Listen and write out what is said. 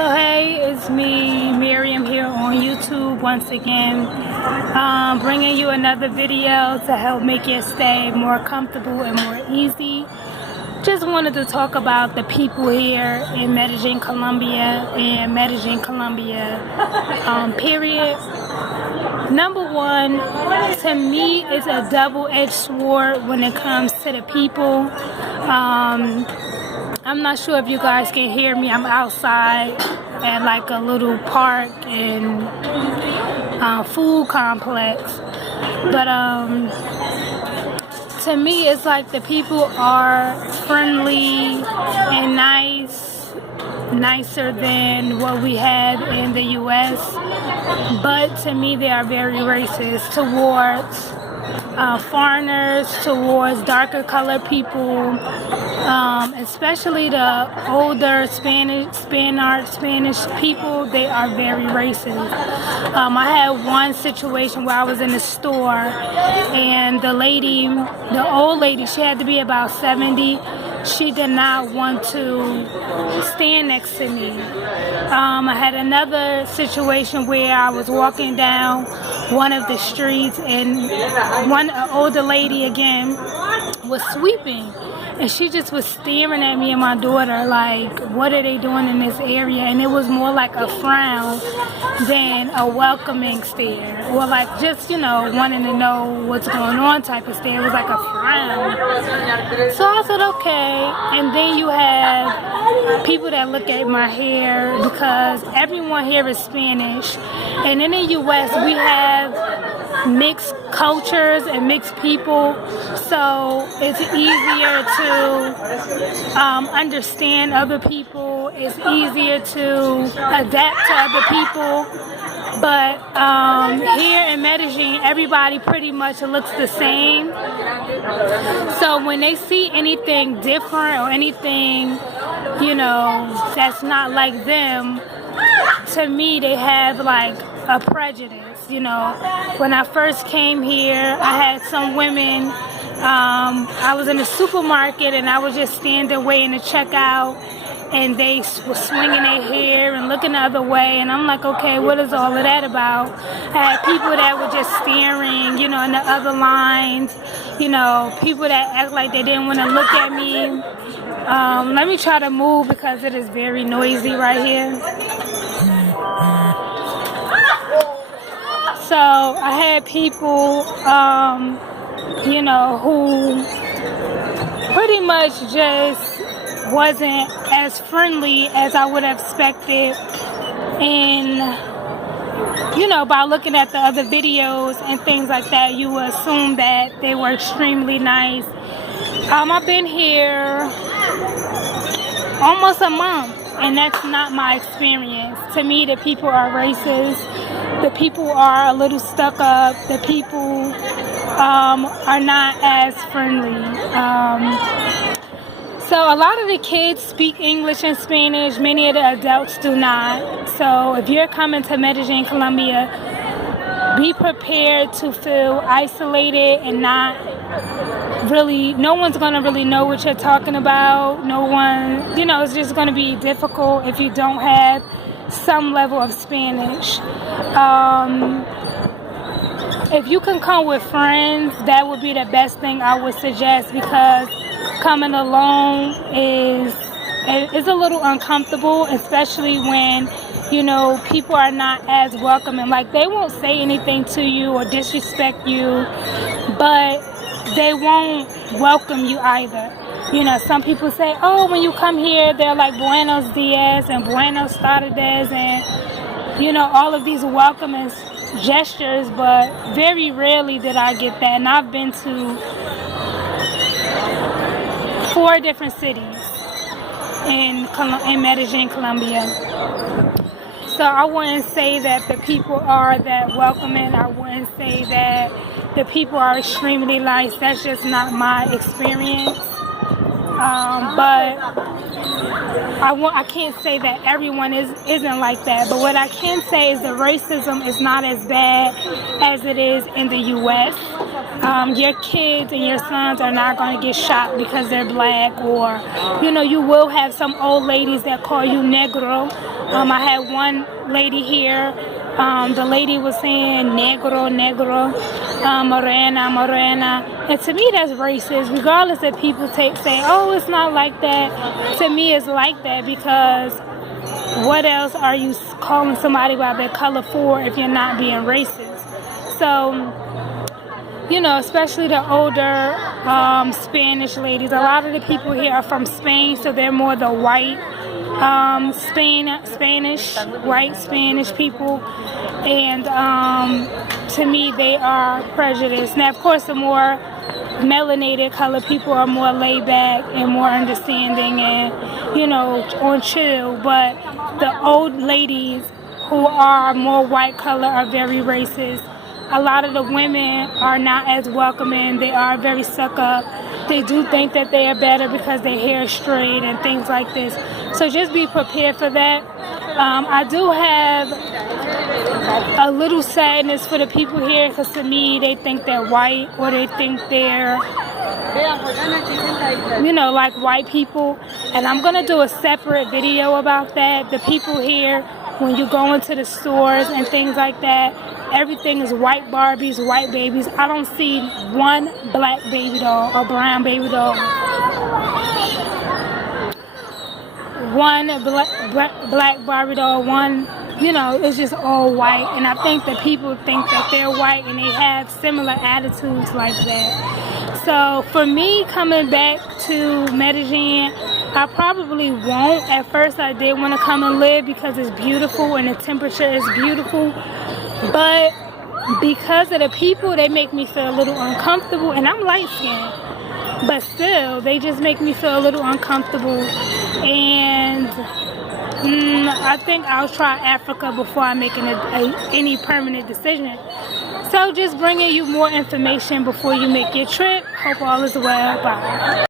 So hey, it's me, Miriam, here on YouTube once again, bringing you another video to help make your stay more comfortable and more easy. Just wanted to talk about the people here in Medellin, Colombia, period. Number one, to me, it's a double-edged sword when it comes to the people. I'm not sure if you guys can hear me. I'm outside at like a little park and food complex. But to me, it's like the people are friendly and nicer than what we have in the U.S. But to me, they are very racist towards foreigners, towards darker colored people, especially the older Spanish people. They are very racist. I had one situation where I was in the store and the old lady, she had to be about 70. She did not want to stand next to me. I had another situation where I was walking down one of the streets and one older lady again was sweeping, and she just was staring at me and my daughter like, what are they doing in this area? And it was more like a frown than a welcoming stare, or like just, wanting to know what's going on type of stare. It was like a frown. So I said, okay. And then you have people that look at my hair, because everyone here is Spanish, and in the U.S. we have mixed cultures and mixed people, so it's easier to understand other people. It's easier to adapt to other people. But here in Medellin, everybody pretty much looks the same. So when they see anything different or anything, that's not like them, to me they have like a prejudice. When I first came here, I had some women, I was in the supermarket and I was just standing waiting to check out, and they were swinging their hair and looking the other way, and I'm like, okay, what is all of that about? I had people that were just staring, in the other lines, people that act like they didn't want to look at me. Let me try to move because it is very noisy right here. So I had people, who pretty much just wasn't as friendly as I would have expected. And, by looking at the other videos and things like that, you would assume that they were extremely nice. I've been here almost a month, and that's not my experience. To me, the people are racist. The people are a little stuck up. The people are not as friendly. So a lot of the kids speak English and Spanish. Many of the adults do not. So if you're coming to Medellin, Colombia, be prepared to feel isolated and no one's going to really know what you're talking about. No one, it's just going to be difficult if you don't have some level of Spanish. If you can come with friends, that would be the best thing I would suggest, because coming alone is a little uncomfortable, especially when people are not as welcoming. Like, they won't say anything to you or disrespect you, but they won't welcome you either. Some people say, oh, when you come here, they're like buenos dias and buenos tardes and all of these welcoming gestures, but very rarely did I get that. And I've been to 4 different cities in Medellin, Colombia. So I wouldn't say that the people are that welcoming. I wouldn't say that the people are extremely nice. That's just not my experience. But I can't say that everyone isn't like that. But what I can say is the racism is not as bad as it is in the U.S. your kids and your sons are not going to get shot because they're black, or, you know, you will have some old ladies that call you negro. I had one lady here, the lady was saying negro, negro, morena, morena, and to me that's racist, regardless if people say, oh, it's not like that. To me it's like that, because what else are you calling somebody by their color for if you're not being racist? So, you know, especially the older Spanish ladies. A lot of the people here are from Spain, so they're more the white white Spanish people. And to me, they are prejudiced. Now, of course, the more melanated colored people are more laid back and more understanding and, you know, on chill. But the old ladies who are more white color are very racist. A lot of the women are not as welcoming. They are very suck up. They do think that they are better because their hair is straight and things like this. So just be prepared for that. I do have a little sadness for the people here, because to me they think they're white, or they think they're, you know, like white people. And I'm going to do a separate video about that. The people here, when you go into the stores and things like that, everything is white Barbies, white babies. I don't see one black baby doll or brown baby doll. One black Barbie doll, one, you know, it's just all white. And I think that people think that they're white and they have similar attitudes like that. So for me, coming back to Medellin, I probably won't. At first I did want to come and live because it's beautiful and the temperature is beautiful. But because of the people, they make me feel a little uncomfortable. And I'm light-skinned, but still, they just make me feel a little uncomfortable. And I think I'll try Africa before I make any permanent decision. So just bringing you more information before you make your trip. Hope all is well. Bye.